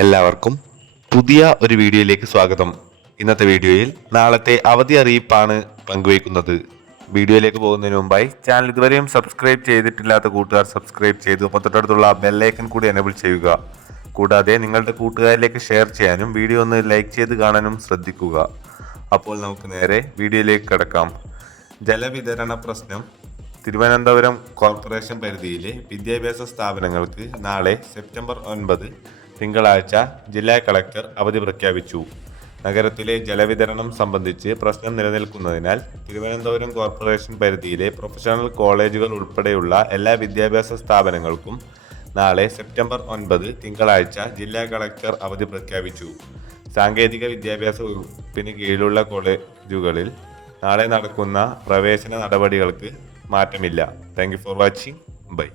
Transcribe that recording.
എല്ലാവർക്കും പുതിയ ഒരു വീഡിയോയിലേക്ക് സ്വാഗതം. ഇന്നത്തെ വീഡിയോയിൽ നാളത്തെ അവധി അറിയിപ്പാണ് പങ്കുവയ്ക്കുന്നത്. വീഡിയോയിലേക്ക് പോകുന്നതിന് മുമ്പായി ചാനൽ ഇതുവരെയും സബ്സ്ക്രൈബ് ചെയ്തിട്ടില്ലാത്ത കൂട്ടുകാർ സബ്സ്ക്രൈബ് ചെയ്തു തൊട്ടടുത്തുള്ള ബെല്ലൈക്കൺ കൂടി എനേബിൾ ചെയ്യുക. കൂടാതെ നിങ്ങളുടെ കൂട്ടുകാരിലേക്ക് ഷെയർ ചെയ്യാനും വീഡിയോ ഒന്ന് ലൈക്ക് ചെയ്ത് കാണാനും ശ്രദ്ധിക്കുക. അപ്പോൾ നമുക്ക് നേരെ വീഡിയോയിലേക്ക് കടക്കാം. ജലവിതരണ പ്രശ്നം. തിരുവനന്തപുരം കോർപ്പറേഷൻ പരിധിയിലെ വിദ്യാഭ്യാസ സ്ഥാപനങ്ങൾക്ക് നാളെ സെപ്റ്റംബർ 9 തിങ്കളാഴ്ച ജില്ലാ കളക്ടർ അവധി പ്രഖ്യാപിച്ചു. നഗരത്തിലെ ജലവിതരണം സംബന്ധിച്ച് പ്രശ്നം നിലനിൽക്കുന്നതിനാൽ തിരുവനന്തപുരം കോർപ്പറേഷൻ പരിധിയിലെ പ്രൊഫഷണൽ കോളേജുകൾ ഉൾപ്പെടെയുള്ള എല്ലാ വിദ്യാഭ്യാസ സ്ഥാപനങ്ങൾക്കും നാളെ സെപ്റ്റംബർ 9 തിങ്കളാഴ്ച ജില്ലാ കളക്ടർ അവധി പ്രഖ്യാപിച്ചു. സാങ്കേതിക വിദ്യാഭ്യാസ വകുപ്പിന് കീഴിലുള്ള കോളേജുകളിൽ നാളെ നടക്കുന്ന പ്രവേശന നടപടികൾക്ക് മാറ്റമില്ല. Thank you for watching. By.